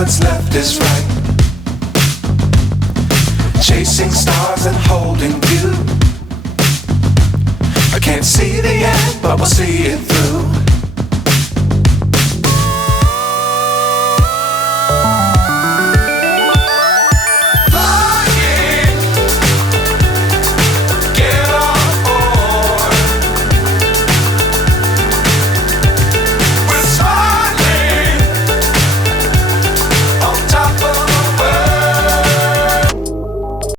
what's left is right. Chasing stars and holding you. I can't see the end, but we'll see it through.